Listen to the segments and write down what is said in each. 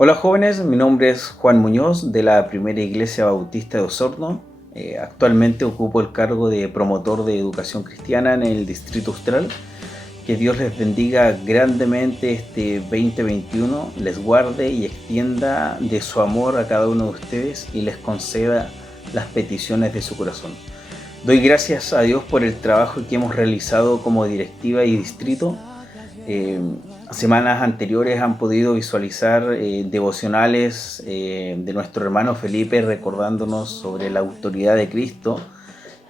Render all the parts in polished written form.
Hola jóvenes, mi nombre es Juan Muñoz de la Primera Iglesia Bautista de Osorno. Actualmente ocupo el cargo de promotor de educación cristiana en el Distrito Austral. Que Dios les bendiga grandemente este 2021, les guarde y extienda de su amor a cada uno de ustedes y les conceda las peticiones de su corazón. Doy gracias a Dios por el trabajo que hemos realizado como directiva y distrito. eh, Semanas anteriores han podido visualizar devocionales de nuestro hermano Felipe recordándonos sobre la autoridad de Cristo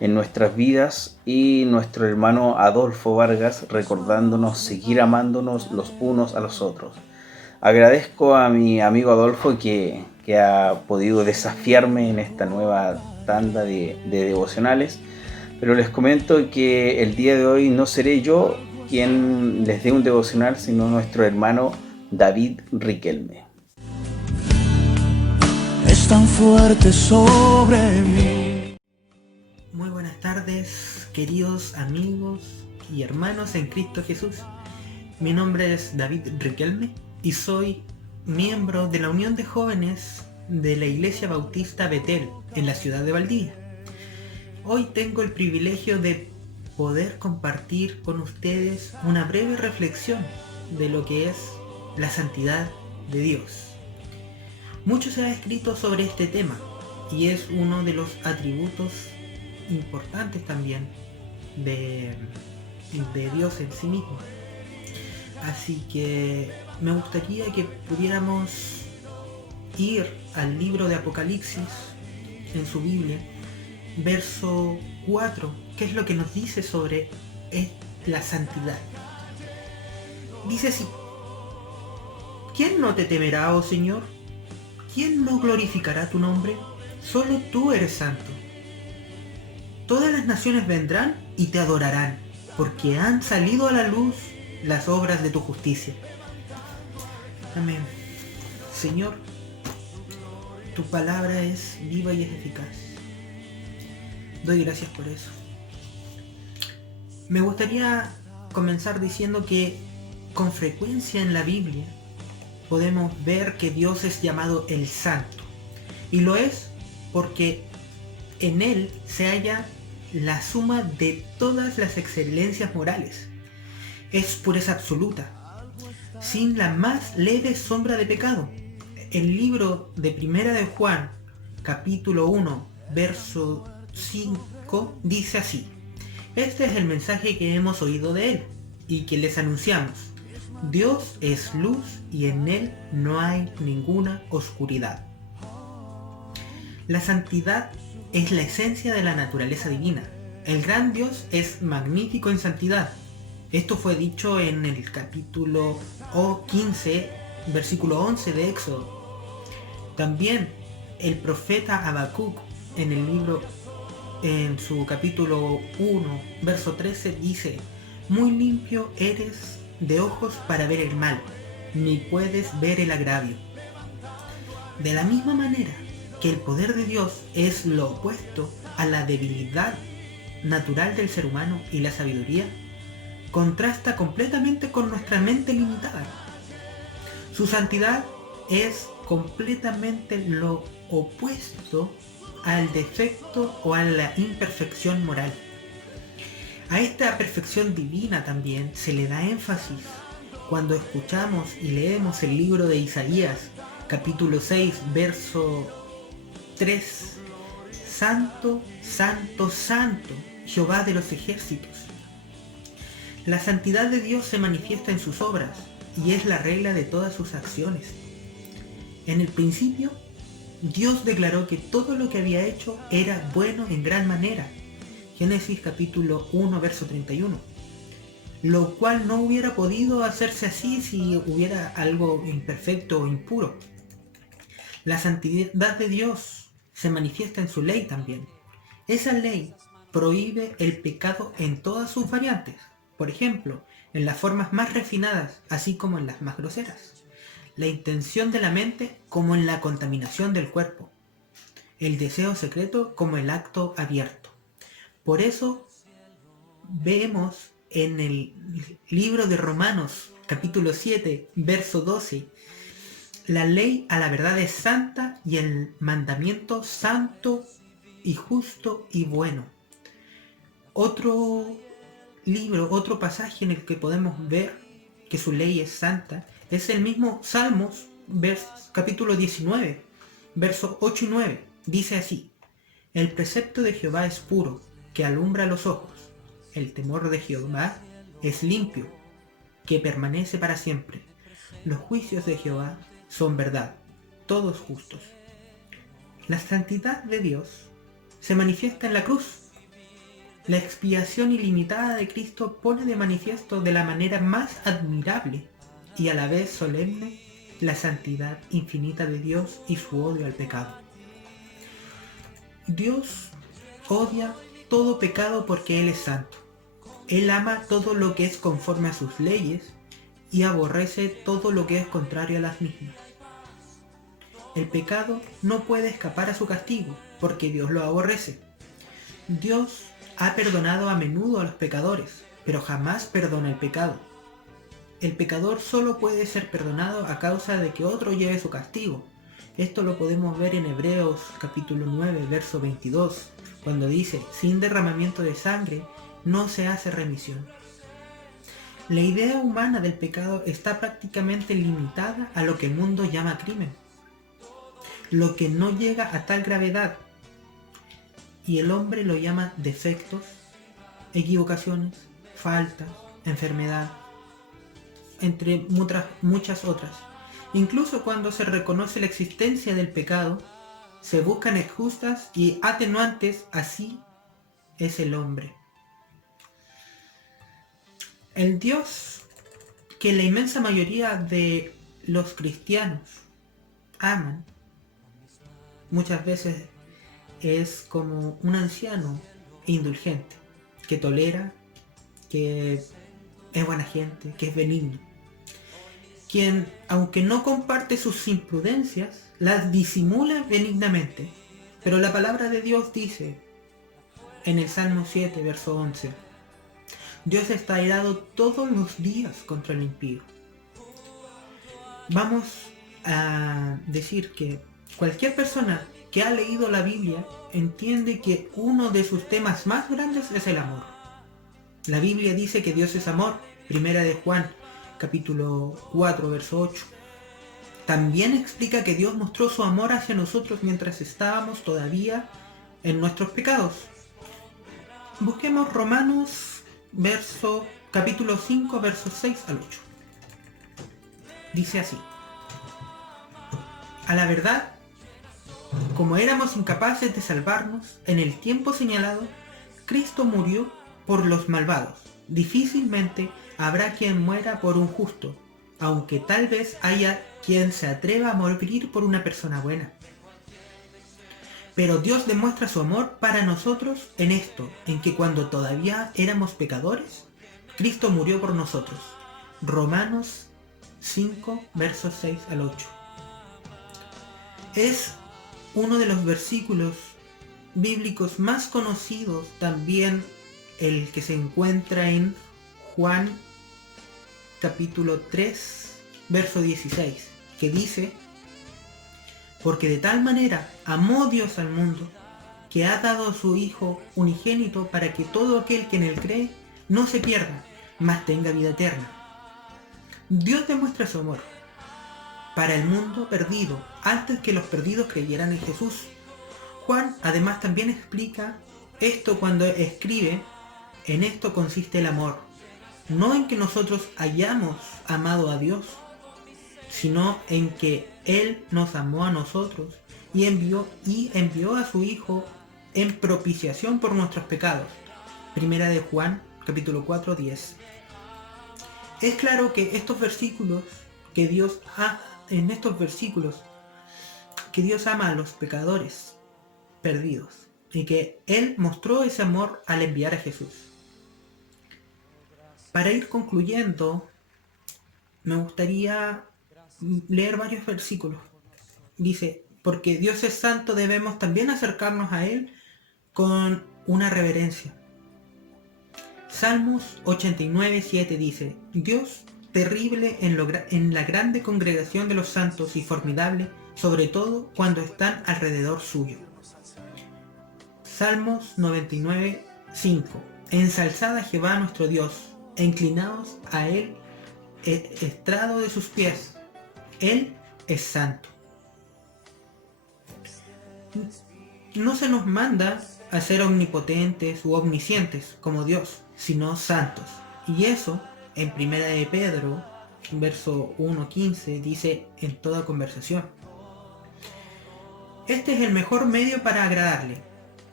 en nuestras vidas, y nuestro hermano Adolfo Vargas recordándonos seguir amándonos los unos a los otros. Agradezco a mi amigo Adolfo que ha podido desafiarme en esta nueva tanda de devocionales, pero les comento que el día de hoy no seré yo quien les dé un devocional, sino nuestro hermano David Riquelme. Es tan fuerte sobre mí. Muy buenas tardes, queridos amigos y hermanos en Cristo Jesús. Mi nombre es David Riquelme y soy miembro de la Unión de Jóvenes de la Iglesia Bautista Betel en la ciudad de Valdivia. Hoy tengo el privilegio de poder compartir con ustedes una breve reflexión de lo que es la santidad de Dios. Mucho se ha escrito sobre este tema y es uno de los atributos importantes también de Dios en sí mismo. Así que me gustaría que pudiéramos ir al libro de Apocalipsis en su Biblia, verso 4, que es lo que nos dice sobre la santidad. Dice así: ¿quién no te temerá, oh Señor? ¿Quién no glorificará tu nombre? Solo tú eres santo. Todas las naciones vendrán y te adorarán, porque han salido a la luz las obras de tu justicia. Amén. Señor, tu palabra es viva y es eficaz. Doy gracias por eso. Me gustaría comenzar diciendo que con frecuencia en la Biblia podemos ver que Dios es llamado el Santo. Y lo es porque en Él se halla la suma de todas las excelencias morales. Es pureza absoluta, sin la más leve sombra de pecado. El libro de Primera de Juan, capítulo 1, verso 5, dice así: este es el mensaje que hemos oído de Él y que les anunciamos. Dios es luz y en Él no hay ninguna oscuridad. La santidad es la esencia de la naturaleza divina. El gran Dios es magnífico en santidad. Esto fue dicho en el capítulo 15, versículo 11 de Éxodo. También el profeta Habacuc en su capítulo 1, verso 13 dice: muy limpio eres de ojos para ver el mal, ni puedes ver el agravio. De la misma manera que el poder de Dios es lo opuesto a la debilidad natural del ser humano y la sabiduría, contrasta completamente con nuestra mente limitada. Su santidad es completamente lo opuesto al defecto o a la imperfección moral. A esta perfección divina también se le da énfasis cuando escuchamos y leemos el libro de Isaías, capítulo 6, verso 3. Santo, santo, santo, Jehová de los ejércitos. La santidad de Dios se manifiesta en sus obras y es la regla de todas sus acciones. En el principio, Dios declaró que todo lo que había hecho era bueno en gran manera. Génesis capítulo 1, verso 31. Lo cual no hubiera podido hacerse así si hubiera algo imperfecto o impuro. La santidad de Dios se manifiesta en su ley también. Esa ley prohíbe el pecado en todas sus variantes. Por ejemplo, en las formas más refinadas, así como en las más groseras. La intención de la mente como en la contaminación del cuerpo. El deseo secreto como el acto abierto. Por eso vemos en el libro de Romanos, capítulo 7, verso 12, La ley a la verdad es santa y el mandamiento santo y justo y bueno. Otro libro, otro pasaje en el que podemos ver que su ley es santa es el mismo Salmos, capítulo 19, versos 8 y 9. Dice así: el precepto de Jehová es puro, que alumbra los ojos. El temor de Jehová es limpio, que permanece para siempre. Los juicios de Jehová son verdad, todos justos. La santidad de Dios se manifiesta en la cruz. La expiación ilimitada de Cristo pone de manifiesto de la manera más admirable y a la vez solemne la santidad infinita de Dios y su odio al pecado. Dios odia todo pecado porque Él es santo. Él ama todo lo que es conforme a sus leyes y aborrece todo lo que es contrario a las mismas. El pecado no puede escapar a su castigo porque Dios lo aborrece. Dios ha perdonado a menudo a los pecadores, pero jamás perdona el pecado. El pecador solo puede ser perdonado a causa de que otro lleve su castigo. Esto lo podemos ver en Hebreos capítulo 9, verso 22, cuando dice: sin derramamiento de sangre no se hace remisión. La idea humana del pecado está prácticamente limitada a lo que el mundo llama crimen, lo que no llega a tal gravedad, y el hombre lo llama defectos, equivocaciones, faltas, enfermedad, entre muchas otras. Incluso cuando se reconoce la existencia del pecado, se buscan excusas y atenuantes. Así es el hombre. El Dios que la inmensa mayoría de los cristianos aman, muchas veces es como un anciano indulgente, que tolera, que es buena gente, que es benigno, quien, aunque no comparte sus imprudencias, las disimula benignamente. Pero la palabra de Dios dice en el Salmo 7, verso 11: Dios está airado todos los días contra el impío. Vamos a decir que cualquier persona que ha leído la Biblia entiende que uno de sus temas más grandes es el amor. La Biblia dice que Dios es amor, primera de Juan, capítulo 4, verso 8. También explica que Dios mostró su amor hacia nosotros mientras estábamos todavía en nuestros pecados. Busquemos Romanos, capítulo 5, versos 6 al 8. Dice así: a la verdad, como éramos incapaces de salvarnos en el tiempo señalado, Cristo murió por los malvados. Difícilmente habrá quien muera por un justo, aunque tal vez haya quien se atreva a morir por una persona buena. Pero Dios demuestra su amor para nosotros en esto, en que cuando todavía éramos pecadores, Cristo murió por nosotros. Romanos 5, versos 6 al 8. Es uno de los versículos bíblicos más conocidos, también el que se encuentra en Juan capítulo 3, verso 16, que dice: porque de tal manera amó Dios al mundo, que ha dado a su Hijo unigénito, para que todo aquel que en él cree no se pierda, mas tenga vida eterna. Dios demuestra su amor para el mundo perdido, antes que los perdidos creyeran en Jesús. Juan además también explica esto cuando escribe: en esto consiste el amor, no en que nosotros hayamos amado a Dios, sino en que Él nos amó a nosotros y envió a su Hijo en propiciación por nuestros pecados. Primera de Juan, capítulo 4, 10. Es claro que en estos versículos que Dios ama a los pecadores perdidos y que Él mostró ese amor al enviar a Jesús. Para ir concluyendo, me gustaría leer varios versículos. Dice: porque Dios es santo, debemos también acercarnos a Él con una reverencia. Salmos 89, 7 dice: Dios terrible en la grande congregación de los santos y formidable, sobre todo cuando están alrededor suyo. Salmos 99, 5. Ensalzad a Jehová nuestro Dios, e inclinaos a él estrado de sus pies. Él es santo. No se nos manda a ser omnipotentes u omniscientes como Dios, sino santos. Y eso, en 1 de Pedro, verso 1:15, dice en toda conversación. Este es el mejor medio para agradarle.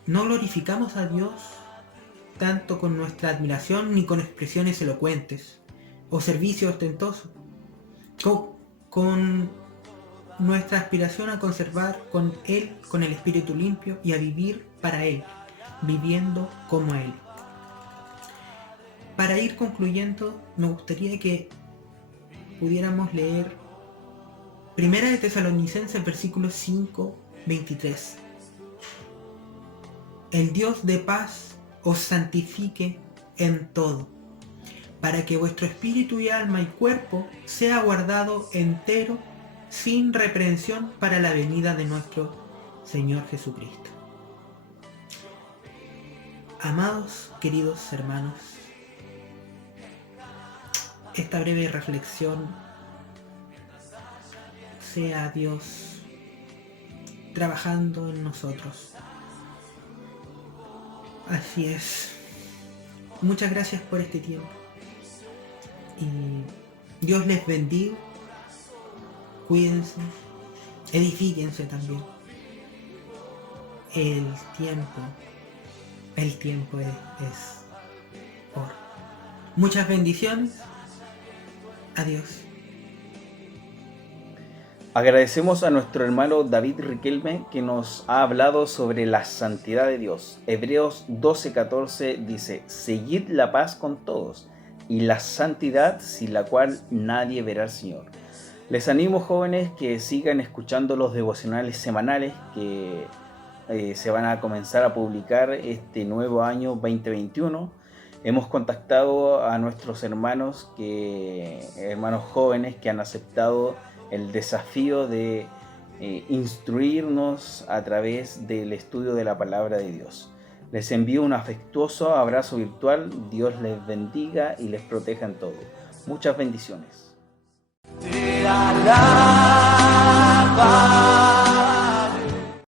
No glorificamos a Dios tanto con nuestra admiración ni con expresiones elocuentes o servicio ostentoso, con nuestra aspiración a conservar con Él, con el espíritu limpio y a vivir para Él, viviendo como Él. Para ir concluyendo, me gustaría que pudiéramos leer 1 de Tesalonicenses, versículo 5, 23. El Dios de paz os santifique en todo, para que vuestro espíritu y alma y cuerpo sea guardado entero, sin reprensión, para la venida de nuestro Señor Jesucristo. Amados, queridos hermanos, esta breve reflexión sea Dios trabajando en nosotros. Así es. Muchas gracias por este tiempo. Y Dios les bendiga. Cuídense. Edifíquense también. El tiempo es oro. Muchas bendiciones. Adiós. Agradecemos a nuestro hermano David Riquelme que nos ha hablado sobre la santidad de Dios. Hebreos 12:14 dice: seguid la paz con todos y la santidad sin la cual nadie verá al Señor. Les animo, jóvenes, que sigan escuchando los devocionales semanales que se van a comenzar a publicar este nuevo año 2021. Hemos contactado a nuestros hermanos jóvenes que han aceptado el desafío de instruirnos a través del estudio de la palabra de Dios. Les envío un afectuoso abrazo virtual. Dios les bendiga y les proteja en todo. Muchas bendiciones. Te alaba.